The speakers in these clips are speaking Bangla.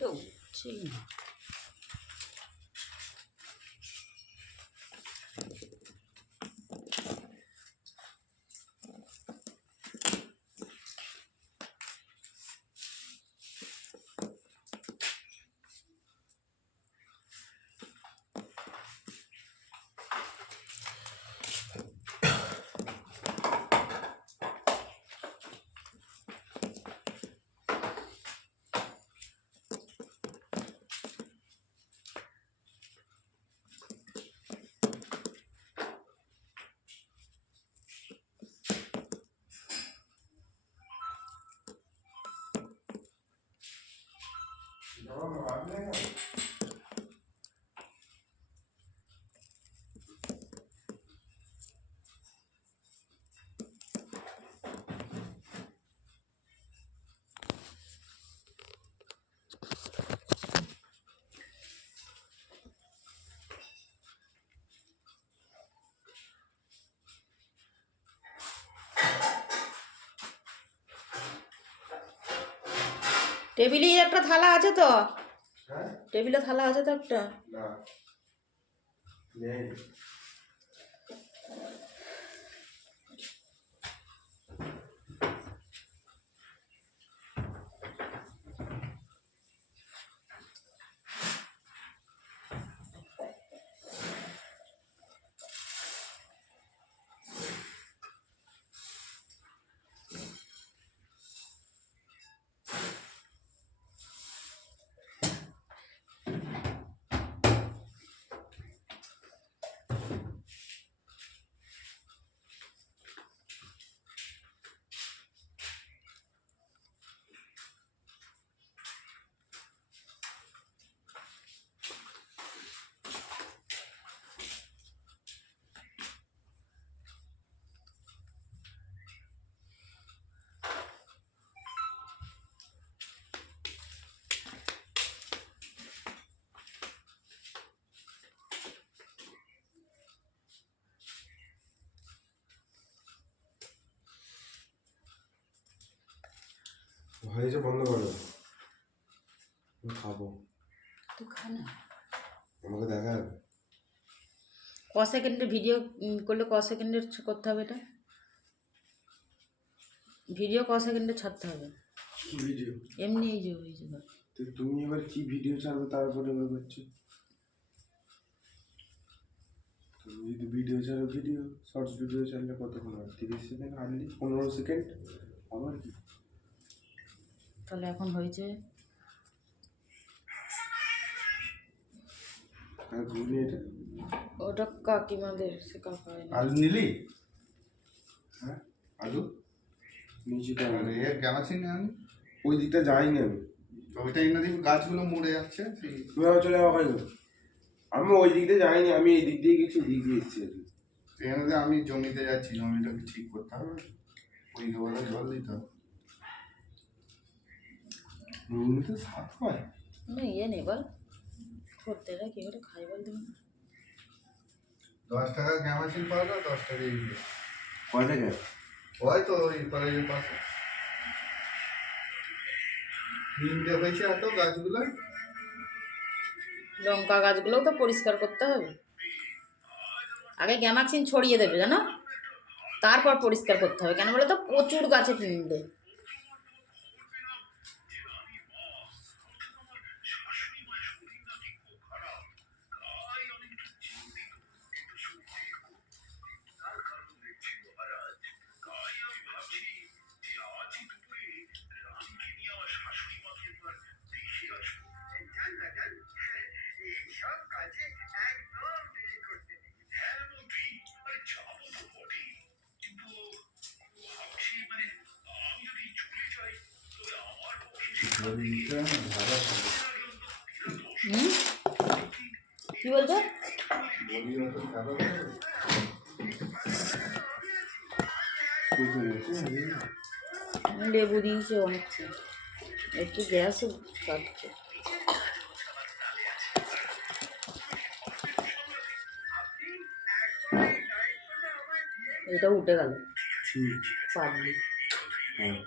ওটা উঠছেই না। টেবিলে একটা থালা আছে তো? হ্যাঁ, টেবিলে থালা আছে তো একটা? না নেই। হয়েছে, বন্ধ করো, আমি খাবো। তুই খা না। আমাকে দেখা যাবে। ক সেকেন্ডের ভিডিও করলে ক সেকেন্ডের করতে হবে এটা? ভিডিও ক সেকেন্ডে ছাড়তে হবে? কি ভিডিও? এমনি এই যে ওই যে ধর। তো তুমি এবার কি ভিডিও ছাড়বে তার উপরে এবার করছো। তুমি যদি ভিডিও ছাড়ো, ভিডিও শর্টস ভিডিও ছাড়লে কতক্ষণ হবে? 30 সেকেন্ড, হার্ডলি 15 সেকেন্ড। আবার কি? তাহলে এখন হয়েছে আর ঘুরনি এটা। ওটা কাকিমাদের, সে কাকা আলু নিলি? হ্যাঁ, আলু নিচেটা আরে কেরাসিন আনি। ওই দিকটা যাইনি আমি। ওইটা এনে দিবি, গাছগুলো মরে যাচ্ছে। তুমি আমার চলে যাওয়া হয়নি। আমি ওই দিক দিয়ে যাইনি, আমি এই দিক দিয়ে গেছি, ওই দিক দিয়ে এসেছি আর কি। এনে দিয়ে আমি জমিতে যাচ্ছি, জমিটাকে ঠিক করতে হবে, ওই দেওয়ালে জল দিতে হবে। এমনিতে সাত হয় না, ইয়ে নেই বল, করতে রা কি করে খাই বল তুমি? 10 টাকা কেরাসিন পাওয়া যায়, 10 টাকা ইউরিয়া। কয় টাকা? হয়তো ওই কলেজের পাশে তিনটে হয়েছে এত গাছগুলো। লঙ্কা গাছগুলোও তো পরিষ্কার করতে হবে। আগে গ্যামাক্সিন ছড়িয়ে দেবে জানো, তারপর পরিষ্কার করতে হবে। কেন বলো তো, প্রচুর গাছে কিনবে। কি বলছো? লেবু দিয়েছে অনেকটা, একটু গ্যাসও কাটছে। এটা উঠে গেল পারলি। হ্যাঁ,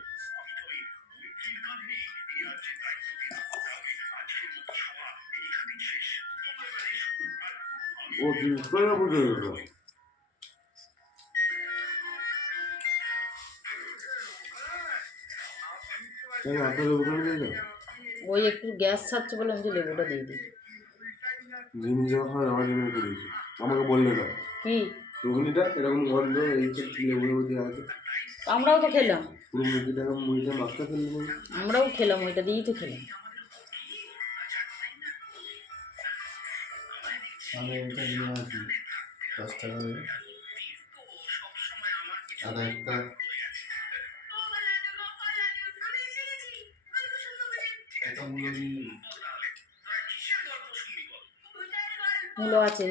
ও জিজ্ঞেস করে না বুঝে গেল। কেন আপনার লেবুটা নিয়ে যাও? ওই একটু গ্যাস ছাড়ছে বলে আমি যে লেবুটা দিয়ে দিই। জিনিস যা হয় আমার জন্য করেছি, আমাকে বললে না কি রোহিণীটা এরকম গন্ধ এই সব লেবু লেবু দেওয়া আছে, আমরাও তো খেলাম, পুরো মুড়িটা মাখতে ফেলবো। আমরাও খেলাম, ওইটা দিয়েই তো খেলাম। আমি এটা নিয়ে আসি 10 টাকা করে। আর একটা একটা মূল্য নিয়ে নিবি। মূলো আছে।